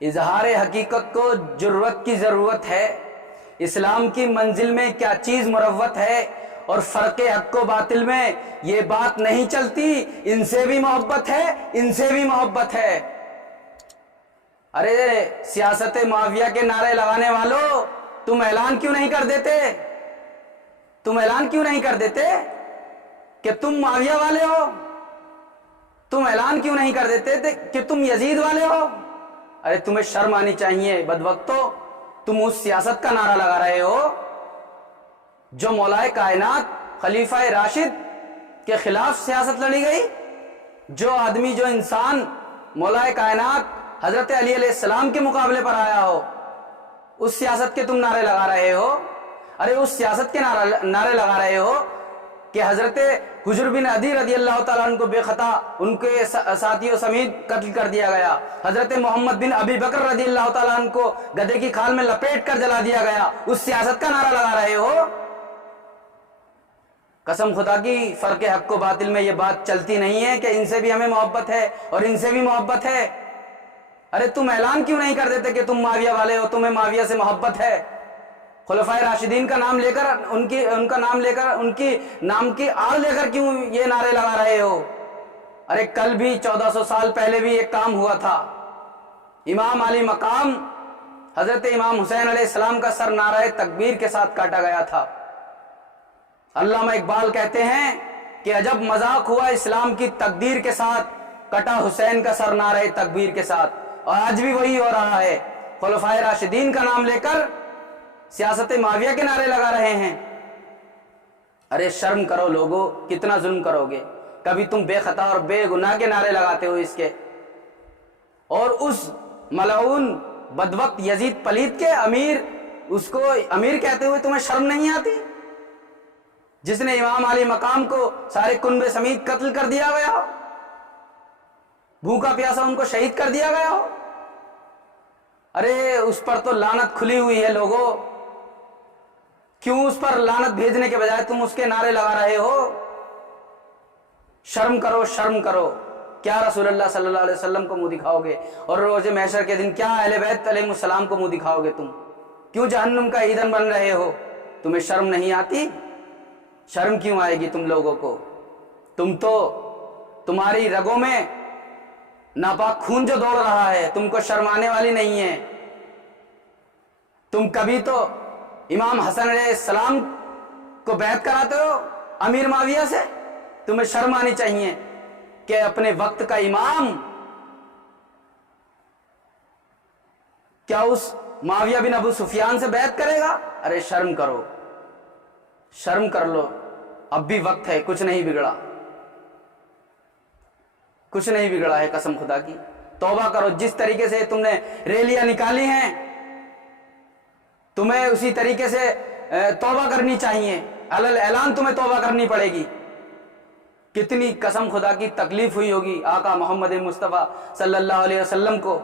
اظہار حقیقت کو جرت کی ضرورت ہے، اسلام کی منزل میں کیا چیز مروت ہے، اور فرق حق و باطل میں یہ بات نہیں چلتی، ان سے بھی محبت ہے، ان سے بھی محبت ہے۔ ارے سیاست معاویہ کے نعرے لگانے والوں، تم اعلان کیوں نہیں کر دیتے؟ تم اعلان کیوں نہیں کر دیتے کہ تم معاویہ والے ہو؟ تم اعلان کیوں نہیں کر دیتے کہ تم یزید والے ہو؟ ارے تمہیں شرم آنی چاہیے بدبختو، تم اس سیاست کا نعرہ لگا رہے ہو جو مولائے کائنات خلیفہ راشد کے خلاف سیاست لڑی گئی، جو آدمی، جو انسان مولائے کائنات حضرت علی علیہ السلام کے مقابلے پر آیا ہو، اس سیاست کے تم نعرے لگا رہے ہو۔ ارے اس سیاست کے نعرے لگا رہے ہو کہ حضرت حجر بن عدی رضی اللہ تعالیٰ عنہ کو بے خطا ان کے ساتھیوں سمیت قتل کر دیا گیا، حضرت محمد بن ابی بکر رضی اللہ تعالیٰ عنہ کو گدھے کی کھال میں لپیٹ کر جلا دیا گیا، اس سیاست کا نعرہ لگا رہے ہو۔ قسم خدا کی فرق حق و باطل میں یہ بات چلتی نہیں ہے کہ ان سے بھی ہمیں محبت ہے اور ان سے بھی محبت ہے۔ ارے تم اعلان کیوں نہیں کر دیتے کہ تم معاویہ والے ہو، تمہیں معاویہ سے محبت ہے؟ خلفائے راشدین کا نام لے کر، ان کا نام لے کر، ان کی نام کی آڑ لے کر کیوں یہ نعرے لگا رہے ہو؟ ارے کل بھی 1400 سال پہلے بھی ایک کام ہوا تھا، امام علی مقام حضرت امام حسین علیہ السلام کا سر نعرہ تکبیر کے ساتھ کاٹا گیا تھا۔ علامہ اقبال کہتے ہیں کہ عجب مذاق ہوا اسلام کی تقدیر کے ساتھ، کٹا حسین کا سر نعرہ تکبیر کے ساتھ، اور آج بھی وہی ہو رہا ہے، خلفائے راشدین کا نام لے کر سیاست معاویہ کے نعرے لگا رہے ہیں۔ ارے شرم کرو لوگو، کتنا ظلم کرو گے؟ کبھی تم بے خطا اور بے گناہ کے نعرے لگاتے ہو اس کے، اور اس ملعون بدبخت یزید پلیت کے امیر، اس کو امیر کہتے ہوئے تمہیں شرم نہیں آتی؟ جس نے امام علی مقام کو سارے کنبے سمیت قتل کر دیا گیا ہو، بھوکا پیاسا ان کو شہید کر دیا گیا ہو۔ ارے اس پر تو لعنت کھلی ہوئی ہے لوگوں، کیوں اس پر لعنت بھیجنے کے بجائے تم اس کے نعرے لگا رہے ہو؟ شرم کرو، شرم کرو۔ کیا رسول اللہ صلی اللہ علیہ وسلم کو منہ دکھاؤ گے، اور روز محشر کے دن کیا اہل بیت علیہ السلام کو منہ دکھاؤ گے تم؟ کیوں جہنم کا ایندھن بن رہے ہو؟ تمہیں شرم نہیں آتی؟ شرم کیوں آئے گی تم لوگوں کو؟ تم تو، تمہاری رگوں میں ناپاک خون جو دوڑ رہا ہے، تم کو شرم آنے والی نہیں ہے۔ تم کبھی تو امام حسن علیہ السلام کو بیعت کراتے ہو امیر معاویہ سے، تمہیں شرم آنی چاہیے کہ اپنے وقت کا امام کیا اس معاویہ بن ابو سفیان سے بیعت کرے گا؟ ارے شرم کرو، شرم کر لو، اب بھی وقت ہے، کچھ نہیں بگڑا، کچھ نہیں بگڑا ہے، قسم خدا کی توبہ کرو۔ جس طریقے سے تم نے ریلیاں نکالی ہیں، تمہیں اسی طریقے سے توبہ کرنی چاہیے، علل اعلان تمہیں توبہ کرنی پڑے گی۔ کتنی قسم خدا کی تکلیف ہوئی ہوگی آقا محمد مصطفیٰ صلی اللہ علیہ وسلم کو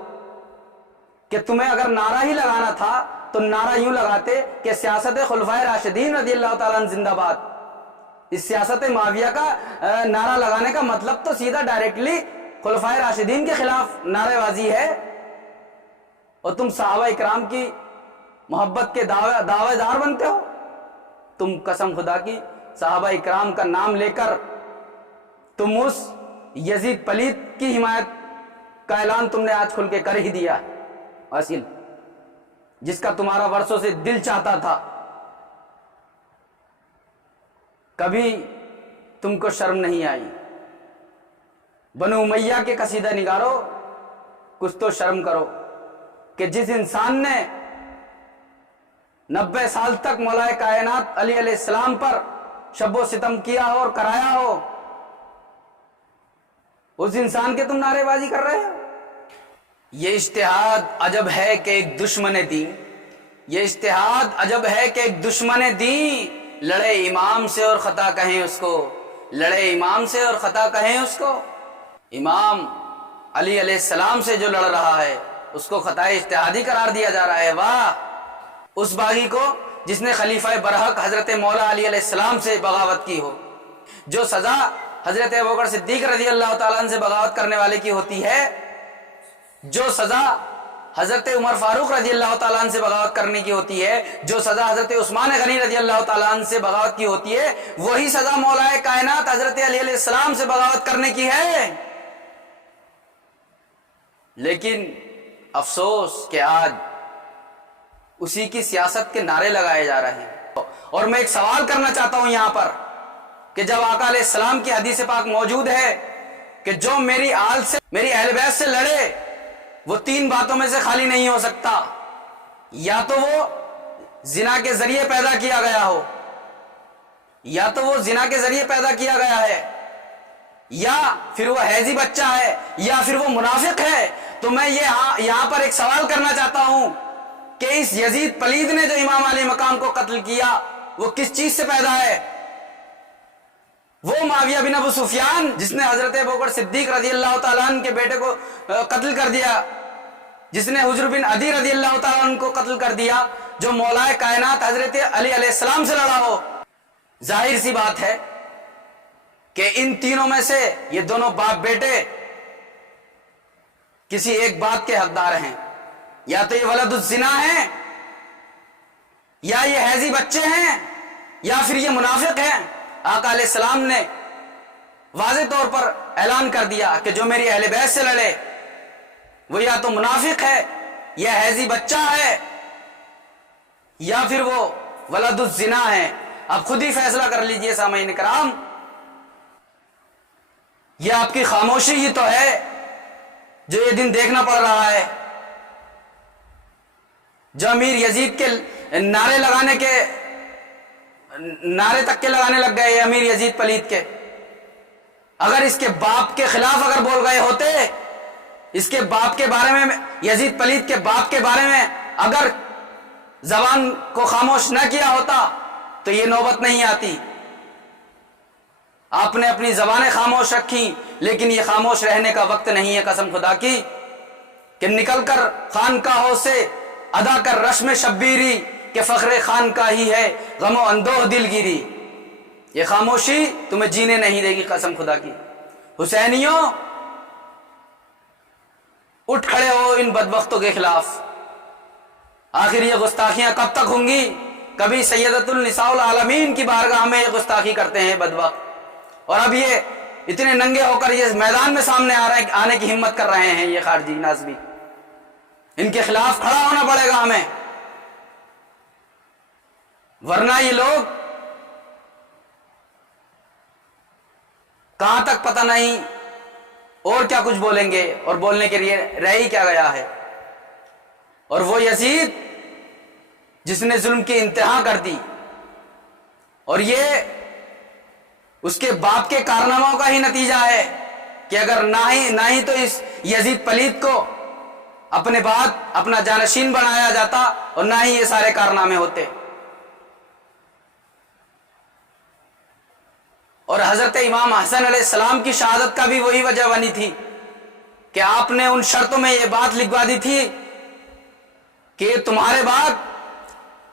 کہ تمہیں اگر نعرہ ہی لگانا تھا تو نعرہ یوں لگاتے کہ سیاست خلفائے راشدین رضی اللہ تعالیٰ عنہ زندہ باد۔ اس سیاست معاویہ کا نعرہ لگانے کا مطلب تو سیدھا ڈائریکٹلی خلفائے راشدین کے خلاف نعرے بازی ہے، اور تم صحابہ اکرام کی محبت کے دعوے دار بنتے ہو۔ تم قسم خدا کی صحابہ اکرام کا نام لے کر تم اس یزید پلیت کی حمایت کا اعلان تم نے آج کھل کے کر ہی دیا اصل، جس کا تمہارا برسوں سے دل چاہتا تھا۔ کبھی تم کو شرم نہیں آئی؟ بنو امیہ کے قصیدہ نگارو، کچھ تو شرم کرو کہ جس انسان نے 90 سال تک مولائے کائنات علی علیہ السلام پر شب و ستم کیا ہو اور کرایا ہو، اس انسان کے تم نعرے بازی کر رہے ہو۔ یہ اجتہاد عجب ہے کہ ایک دشمن دین، یہ اجتہاد عجب ہے کہ ایک دشمن دین لڑے امام سے اور خطا کہیں اس کو، لڑے امام سے اور خطا کہیں اس کو۔ امام علی علیہ السلام سے جو لڑ رہا ہے اس کو خطا اجتہادی قرار دیا جا رہا ہے۔ واہ اس باغی کو جس نے خلیفہ برحق حضرت مولا علی علیہ السلام سے بغاوت کی ہو۔ جو سزا حضرت ابوبکر صدیق رضی اللہ تعالیٰ عنہ سے بغاوت کرنے والے کی ہوتی ہے، جو سزا حضرت عمر فاروق رضی اللہ تعالیٰ عنہ سے بغاوت کرنے کی ہوتی ہے، جو سزا حضرت عثمان غنی رضی اللہ تعالیٰ عنہ سے بغاوت کی ہوتی ہے، وہی سزا مولا کائنات حضرت علی علیہ السلام سے بغاوت کرنے کی ہے۔ لیکن افسوس کہ آج اسی کی سیاست کے نعرے لگائے جا رہے ہیں۔ اور میں ایک سوال کرنا چاہتا ہوں یہاں پر کہ جب آقا علیہ السلام کی حدیث پاک موجود ہے کہ جو میری اہل بیت سے لڑے وہ 3 باتوں میں سے خالی نہیں ہو سکتا، یا تو وہ زنا کے ذریعے پیدا کیا گیا ہو، یا تو وہ زنا کے ذریعے پیدا کیا گیا ہے، یا پھر وہ حیضی بچہ ہے، یا پھر وہ منافق ہے۔ تو میں یہاں پر ایک سوال کرنا چاہتا ہوں کہ اس یزید پلید نے جو امام علی مقام کو قتل کیا وہ کس چیز سے پیدا ہے؟ وہ معاویہ بن ابو سفیان جس نے حضرت ابوبکر صدیق رضی اللہ تعالیٰ عنہ کے بیٹے کو قتل کر دیا، جس نے حجر بن عدی رضی اللہ تعالیٰ عنہ کو قتل کر دیا، جو مولا کائنات حضرت علی علیہ السلام سے لڑا ہو۔ ظاہر سی بات ہے کہ ان تینوں میں سے یہ دونوں باپ بیٹے کسی ایک بات کے حقدار ہیں، یا تو یہ ولد الزنا ہیں، یا یہ حیضی بچے ہیں، یا پھر یہ منافق ہیں۔ آقا علیہ السلام نے واضح طور پر اعلان کر دیا کہ جو میری اہل بیت سے لڑے وہ یا تو منافق ہے، یا حیضی بچہ ہے، یا پھر وہ ولد الزنا ہے۔ اب خود ہی فیصلہ کر لیجئے سامعین کرام، یہ آپ کی خاموشی ہی تو ہے جو یہ دن دیکھنا پڑ رہا ہے، جو امیر یزید کے نعرے تک کے لگانے لگ گئے امیر یزید پلید کے۔ اگر اس کے باپ کے خلاف اگر بول گئے ہوتے، اس کے باپ کے بارے میں، یزید پلید کے باپ کے بارے میں اگر زبان کو خاموش نہ کیا ہوتا تو یہ نوبت نہیں آتی۔ آپ نے اپنی زبانیں خاموش رکھی، لیکن یہ خاموش رہنے کا وقت نہیں ہے قسم خدا کی، کہ نکل کر خانقاہوں سے ادا کر رسم شبیری، کہ فخر خان کا ہی ہے غم و اندوہ دلگیری۔ یہ خاموشی تمہیں جینے نہیں دے گی قسم خدا کی۔ حسینیوں اٹھ کھڑے ہو ان بدبختوں کے خلاف۔ آخر یہ گستاخیاں کب تک ہوں گی؟ کبھی سیدۃ النساء العالمین کی بارگاہ میں یہ گستاخی کرتے ہیں بدبخت، اور اب یہ اتنے ننگے ہو کر یہ میدان میں سامنے آنے کی ہمت کر رہے ہیں۔ یہ خارجی نازبی، ان کے خلاف کھڑا ہونا پڑے گا ہمیں، ورنہ یہ لوگ کہاں تک پتہ نہیں اور کیا کچھ بولیں گے، اور بولنے کے لیے رہ ہی کیا گیا ہے۔ اور وہ یزید جس نے ظلم کی انتہا کر دی، اور یہ اس کے باپ کے کارناموں کا ہی نتیجہ ہے کہ اگر نہ ہی تو اس یزید پلید کو اپنے بعد اپنا جانشین بنایا جاتا، اور نہ ہی یہ سارے کارنامے ہوتے۔ اور حضرت امام حسن علیہ السلام کی شہادت کا بھی وہی وجہ بنی تھی کہ آپ نے ان شرطوں میں یہ بات لکھوا دی تھی کہ تمہارے بعد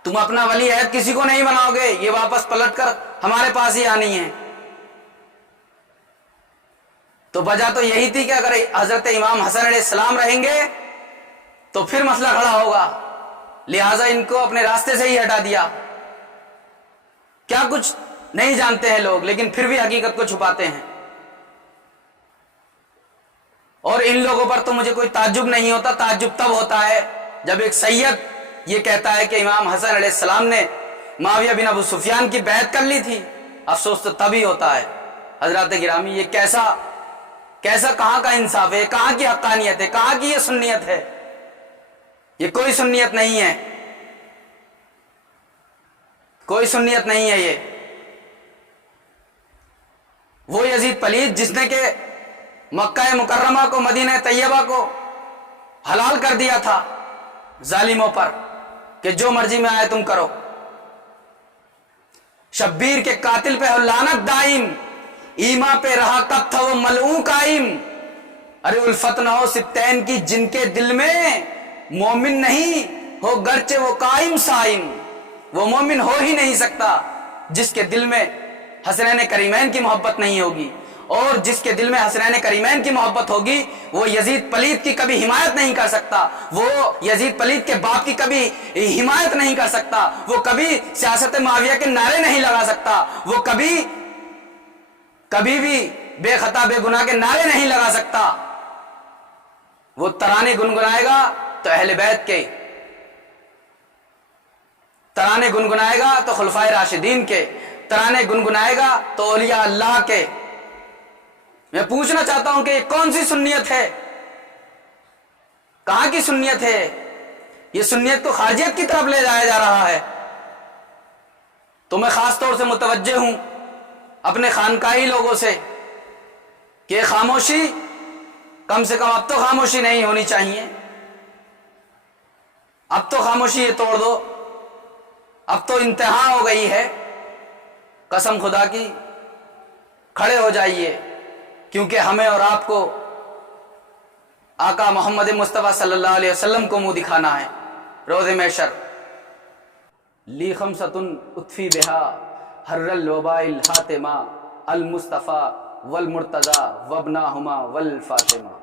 تم اپنا ولی عہد کسی کو نہیں بناؤ گے، یہ واپس پلٹ کر ہمارے پاس ہی آنی ہے۔ تو وجہ تو یہی تھی کہ اگر حضرت امام حسن علیہ السلام رہیں گے تو پھر مسئلہ کھڑا ہوگا، لہٰذا ان کو اپنے راستے سے ہی ہٹا دیا۔ کیا کچھ نہیں جانتے ہیں لوگ، لیکن پھر بھی حقیقت کو چھپاتے ہیں۔ اور ان لوگوں پر تو مجھے کوئی تعجب نہیں ہوتا، تعجب تب ہوتا ہے جب ایک سید یہ کہتا ہے کہ امام حسن علیہ السلام نے معاویہ بن ابو سفیان کی بیعت کر لی تھی۔ افسوس تو تبھی ہوتا ہے حضرات گرامی، یہ کیسا کہاں کا انصاف ہے، کہاں کی حقانیت ہے، کہاں کی یہ سنیت ہے؟ یہ کوئی سنیت نہیں ہے، کوئی سنیت نہیں ہے۔ یہ وہ یزید پلید جس نے کہ مکہ مکرمہ کو، مدینہ طیبہ کو حلال کر دیا تھا ظالموں پر کہ جو مرضی میں آئے تم کرو۔ شبیر کے قاتل پہ لعنت دائم، ایما پہ رہا کب تھا وہ ملعون قائم۔ ارے الفت نہ ہو سبتین کی جن کے دل میں مومن نہیں ہو گرچہ وہ قائم صائم۔ وہ مومن ہو ہی نہیں سکتا جس کے دل میں حسنین کریمین کی محبت نہیں ہوگی۔ اور جس کے دل میں حسنین کریمین کی محبت ہوگی وہ یزید پلید کی کبھی حمایت نہیں کر سکتا، وہ یزید پلید کے باپ کی کبھی حمایت نہیں کر سکتا، وہ کبھی سیاست معاویہ کے نعرے نہیں لگا سکتا، وہ کبھی بھی بے خطا بے گناہ کے نعرے نہیں لگا سکتا۔ وہ ترانے گنگنائے گا تو اہل بیت کے، ترانے گنگنائے گا تو خلفائے راشدین کے، ترانے گنگنائے گا تو اولیاء اللہ کے۔ میں پوچھنا چاہتا ہوں کہ یہ کون سی سنیت ہے؟ کہاں کی سنیت ہے؟ یہ سنیت کو خارجیت کی طرف لے جایا جا رہا ہے۔ تو میں خاص طور سے متوجہ ہوں اپنے خانقاہی لوگوں سے کہ خاموشی، کم سے کم اب تو خاموشی نہیں ہونی چاہیے، اب تو خاموشی یہ توڑ دو، اب تو انتہا ہو گئی ہے۔ قسم خدا کی کھڑے ہو جائیے، کیونکہ ہمیں اور آپ کو آقا محمد مصطفیٰ صلی اللہ علیہ وسلم کو منہ دکھانا ہے روز محشر۔ لی خمسۃ اطفی بہا حر الوباء الحاتمہ المصطفیٰ والمرتضیٰ وابناہما والفاطمہ۔